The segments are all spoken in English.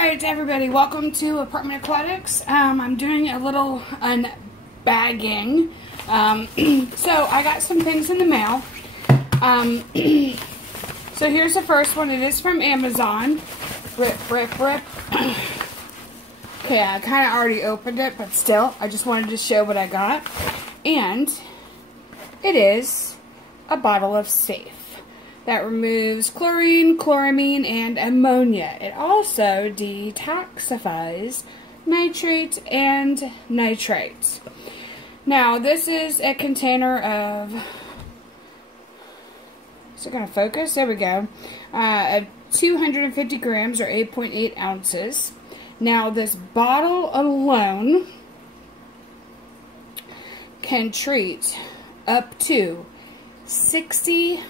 Alright everybody, welcome to Apartment Aquatics. I'm doing a little unbagging. So I got some things in the mail. So here's the first one. It is from Amazon. Rip. Okay, I kind of already opened it, but still, I just wanted to show what I got. And it is a bottle of Safe that removes chlorine, chloramine, and ammonia. It also detoxifies nitrates and nitrites. Now, this is a container of, is it going to focus? There we go. 250 grams or 8.8 ounces. Now, this bottle alone can treat up to 60,000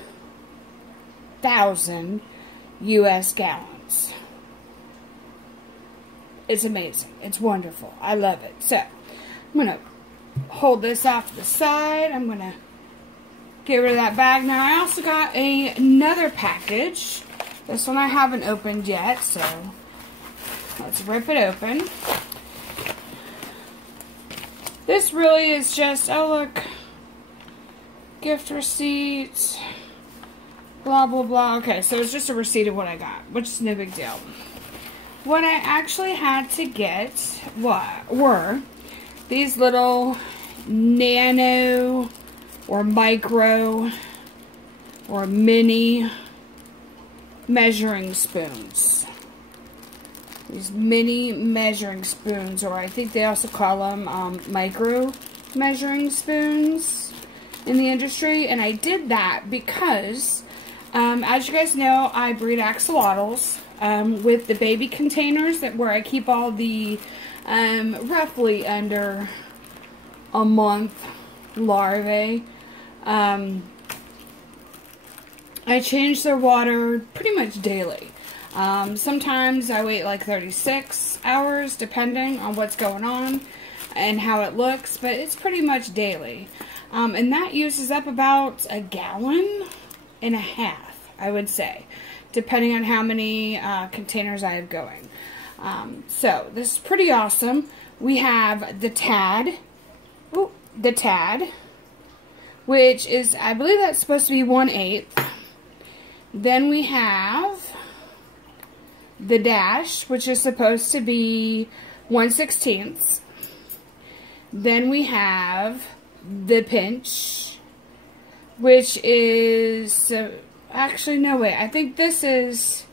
U.S. gallons. It's amazing. It's wonderful. I love it. So, I'm going to hold this off to the side. I'm going to get rid of that bag. Now, I also got another package. This one I haven't opened yet, so let's rip it open. This really is just, oh look, gift receipts, blah, blah, blah. Okay, so it's just a receipt of what I got, which is no big deal. What I actually had to get were these little nano or micro or mini measuring spoons. These mini measuring spoons, or I think they also call them micro measuring spoons in the industry. And I did that because, as you guys know, I breed axolotls with the baby containers where I keep all the roughly under a month larvae. I change their water pretty much daily. Sometimes I wait like 36 hours depending on what's going on and how it looks, but it's pretty much daily. And that uses up about 1.5 gallons, I would say, depending on how many containers I have going. So this is pretty awesome. We have the Tad, which is, I believe that's supposed to be 1/8. Then we have the Dash, which is supposed to be 1/16. Then we have the Pinch, which is, actually, no, wait, I think this is,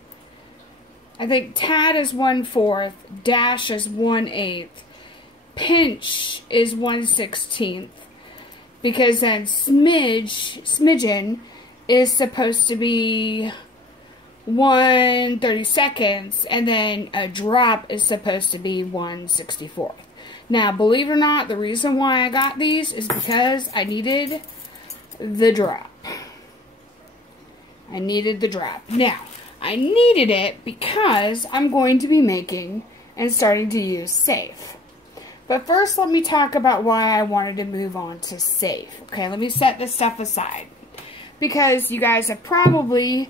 I think Tad is 1/4, Dash is 1/8, Pinch is 1/16, because then Smidgen is supposed to be 1/32, and then a Drop is supposed to be 1/64. Now, believe it or not, the reason why I got these is because I needed the Drop. I needed the Drop. Now, I needed it because I'm going to be making and starting to use Safe. But first, let me talk about why I wanted to move on to Safe. Okay, let me set this stuff aside. Because you guys have probably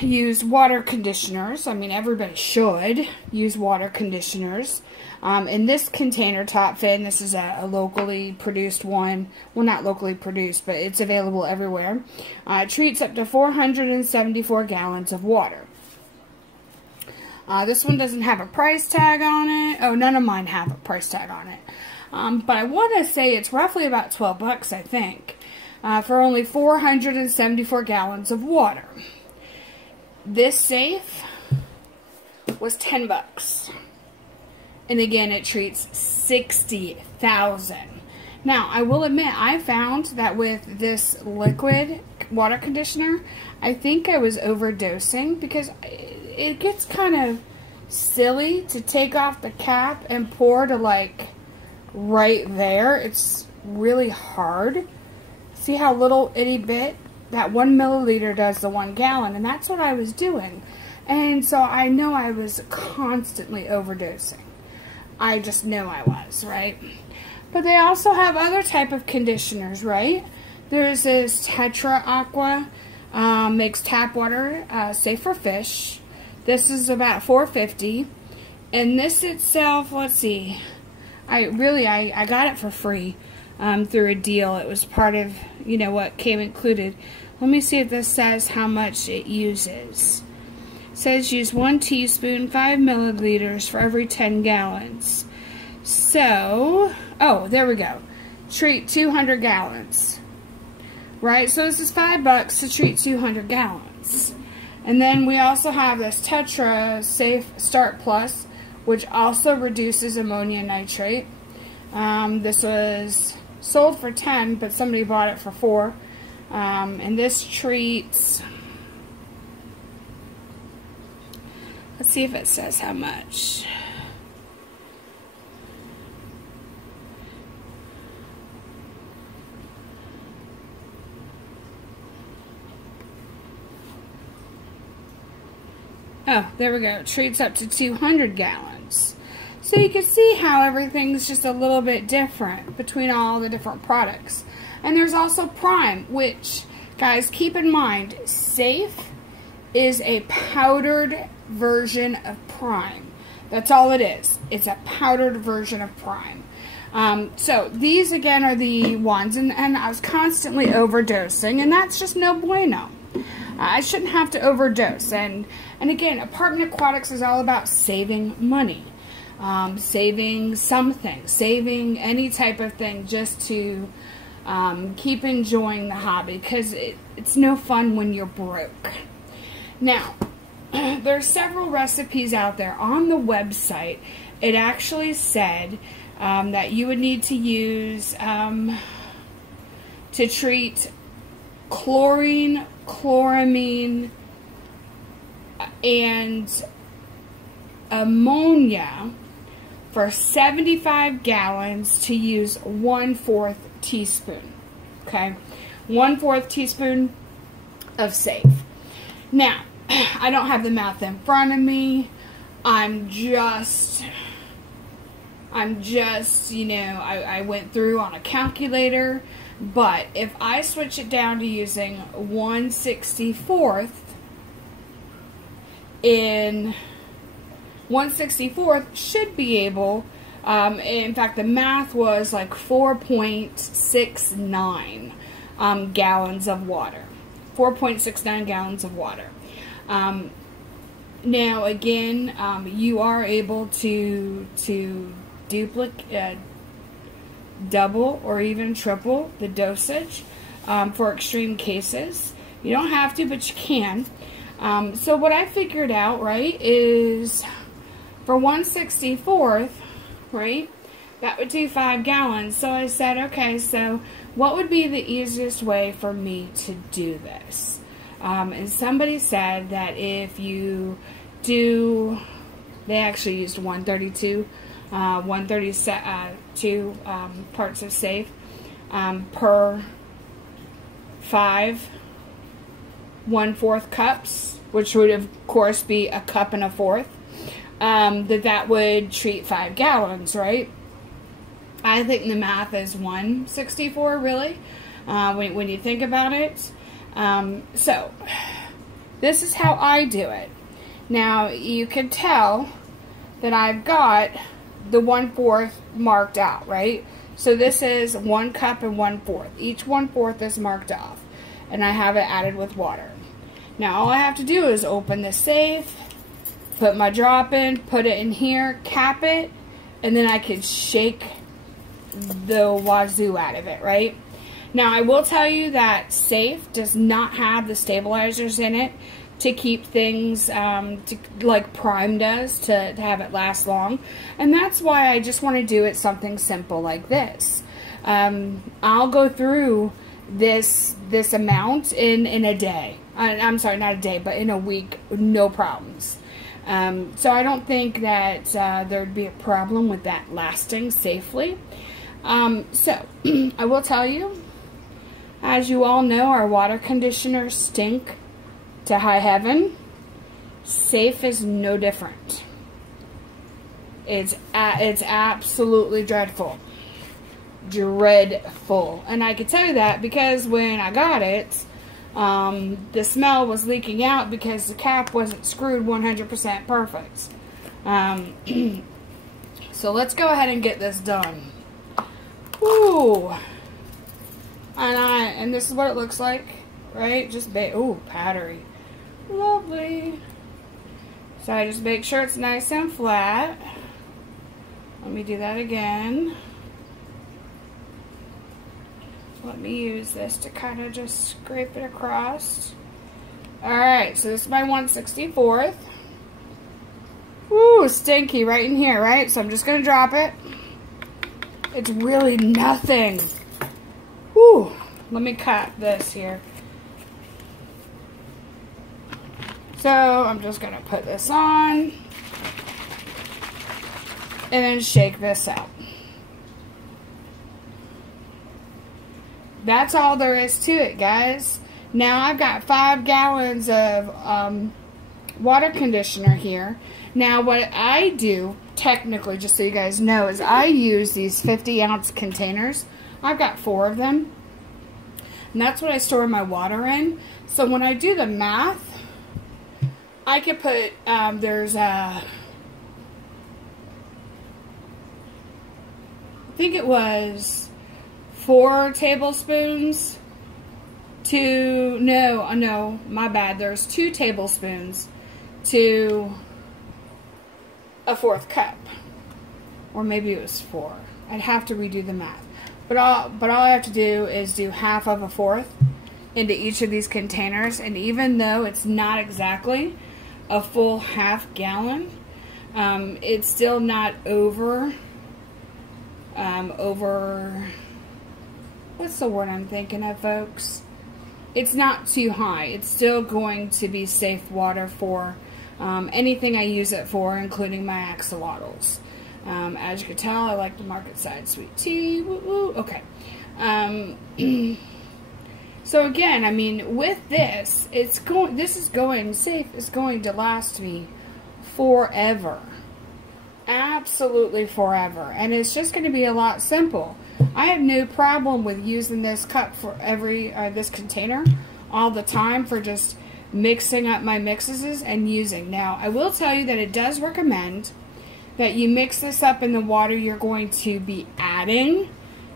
used water conditioners. I mean, everybody should use water conditioners. In this container, Top Fin, this is a locally produced one. Well, not locally produced, but it's available everywhere. It treats up to 474 gallons of water. This one doesn't have a price tag on it. Oh, none of mine have a price tag on it. But I want to say it's roughly about 12 bucks, I think, for only 474 gallons of water. This Safe was 10 bucks. And again, it treats 60,000. Now, I will admit, I found that with this liquid water conditioner, I think I was overdosing because it gets kind of silly to take off the cap and pour to like right there. It's really hard. See how little itty bit? That 1 milliliter does the 1 gallon, and that's what I was doing. And so I know I was constantly overdosing. I just know I was, right? But they also have other type of conditioners, right? There's this Tetra Aqua, makes tap water safe for fish. This is about $4.50. And this itself, let's see, I got it for free through a deal. It was part of, you know, what came included. Let me see if this says how much it uses. It says use 1 teaspoon, 5 milliliters for every 10 gallons. So, oh, there we go. Treat 200 gallons. Right? So this is $5 to treat 200 gallons. And then we also have this Tetra Safe Start Plus, which also reduces ammonium nitrate. This was sold for 10, but somebody bought it for 4. And this treats, let's see if it says how much. Oh, there we go. It treats up to 200 gallons. So you can see how everything's just a little bit different between all the different products. And there's also Prime, which, guys, keep in mind, Safe is a powdered version of Prime. That's all it is. It's a powdered version of Prime. So these, again, are the ones, and I was constantly overdosing, and that's just no bueno. I shouldn't have to overdose. And again, Apartment Aquatics is all about saving money. Saving something. Saving any type of thing just to keep enjoying the hobby. Because it's no fun when you're broke. Now, there's several recipes out there. On the website, it actually said that you would need to use to treat chlorine, chloramine, and ammonia for 75 gallons to use 1/4 teaspoon. Okay? 1/4 teaspoon of Safe. Now, I don't have the math in front of me. I'm just, you know, I went through on a calculator. But if I switch it down to using 1/64th, in 1/64th should be able, in fact the math was like 4.69 gallons of water. 4.69 gallons of water. Now again, you are able to duplicate, double or even triple the dosage for extreme cases. You don't have to, but you can. So what I figured out, right, is for 1/64th, right, that would do 5 gallons. So I said, okay, so what would be the easiest way for me to do this? And somebody said that if you do, they actually used 132 parts of Safe per 5 1/4 cups, which would of course be a cup and a fourth, that would treat 5 gallons, right? I think the math is 1/64 really, when you think about it. So this is how I do it. Now you can tell that I've got the 1/4 marked out, right? So this is 1 cup and 1/4. Each 1/4 is marked off, and I have it added with water. Now all I have to do is open the Safe, put my drop in, put it in here, cap it, and then I can shake the wazoo out of it, right? Now I will tell you that Safe does not have the stabilizers in it to keep things like Prime does, to have it last long. And that's why I just want to do it something simple like this. I'll go through this amount in a day. I'm sorry, not a day, but in a week, no problems. So I don't think that there'd be a problem with that lasting safely. So I will tell you, as you all know, our water conditioners stink to high heaven. Safe is no different. It's absolutely dreadful. Dreadful. And I can tell you that because when I got it, The smell was leaking out because the cap wasn't screwed 100% perfect. So let's go ahead and get this done. Ooh. And this is what it looks like, right? Just ooh, powdery. Lovely. So I just make sure it's nice and flat. Let me do that again. Let me use this to kind of just scrape it across. Alright, so this is my 1/64. Woo, stinky right in here, right? So I'm just going to drop it. It's really nothing. Woo, let me cut this here. So I'm just going to put this on. And then shake this out. That's all there is to it, guys. Now I've got 5 gallons of water conditioner here. Now what I do, technically, just so you guys know, is I use these 50-ounce containers. I've got 4 of them. And that's what I store my water in. So when I do the math, I could put, there's a... I think it was 4 tablespoons to, no, my bad. There's 2 tablespoons to a 1/4 cup. Or maybe it was 4. I'd have to redo the math. But all I have to do is do half of a 1/4 into each of these containers. And even though it's not exactly a full half gallon, it's still not over, what's the word I'm thinking of, folks? It's not too high. It's still going to be safe water for anything I use it for, including my axolotls. As you can tell, I like the market side sweet tea. Woo woo. Okay. So again, I mean, with this, this is going safe. It's going to last me forever. Absolutely forever. And it's just going to be a lot simple. I have no problem with using this cup for this container all the time for just mixing up my mixes and using. Now, I will tell you that it does recommend that you mix this up in the water you're going to be adding,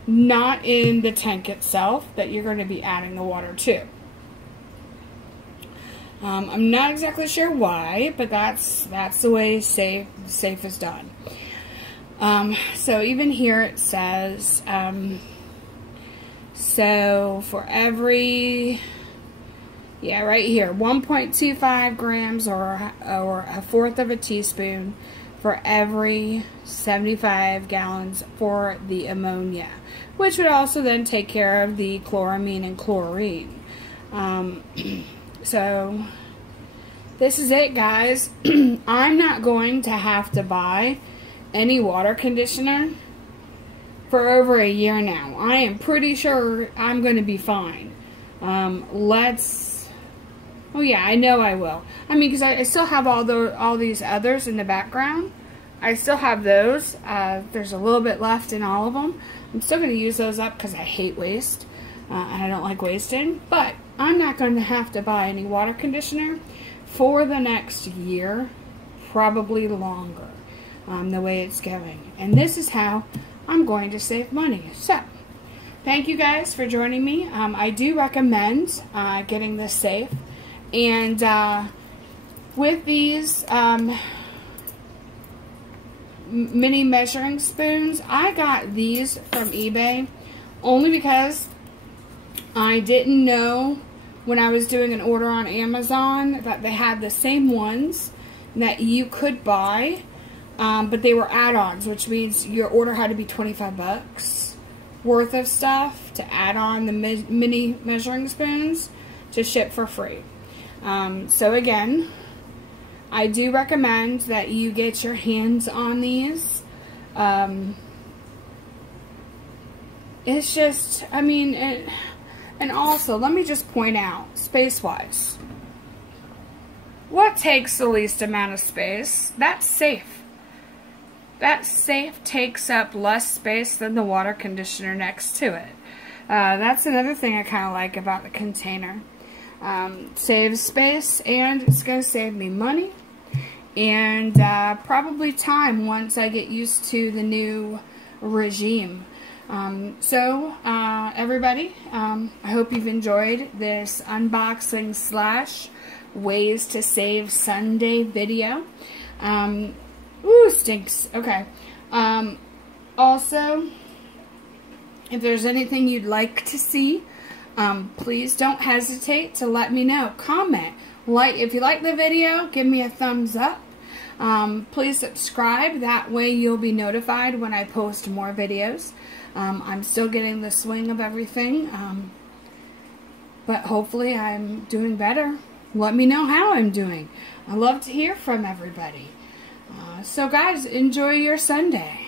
not in the tank itself that you're going to be adding the water to. I'm not exactly sure why, but that's the way safe is done. So even here it says, so for every, yeah, right here, 1.25 grams or 1/4 of a teaspoon for every 75 gallons for the ammonia, which would also then take care of the chloramine and chlorine. So this is it, guys. I'm not going to have to buy any water conditioner for over a year now. I am pretty sure I'm going to be fine. Oh yeah, I know I will. I mean, because I still have all these others in the background. I still have those. There's a little bit left in all of them. I'm still going to use those up because I hate waste. And I don't like wasting. But I'm not going to have to buy any water conditioner for the next year. Probably longer. The way it's going. And this is how I'm going to save money. So, thank you guys for joining me. I do recommend getting this safe. And with these mini measuring spoons, I got these from eBay only because I didn't know when I was doing an order on Amazon that they had the same ones that you could buy, but they were add-ons, which means your order had to be 25 bucks worth of stuff to add on the mini measuring spoons to ship for free. So again, I do recommend that you get your hands on these. It's just, I mean, and also, let me just point out, space-wise, what takes the least amount of space? That's safe. That safe takes up less space than the water conditioner next to it. That's another thing I kind of like about the container. Saves space, and it's going to save me money. And probably time once I get used to the new regime. Everybody, I hope you've enjoyed this unboxing / ways to save Sunday video. Ooh, stinks. Okay. Also, if there's anything you'd like to see, please don't hesitate to let me know. Comment. If you like the video, give me a thumbs up. Please subscribe. That way you'll be notified when I post more videos. I'm still getting the swing of everything. But hopefully I'm doing better. Let me know how I'm doing. I love to hear from everybody. So guys, enjoy your Sunday.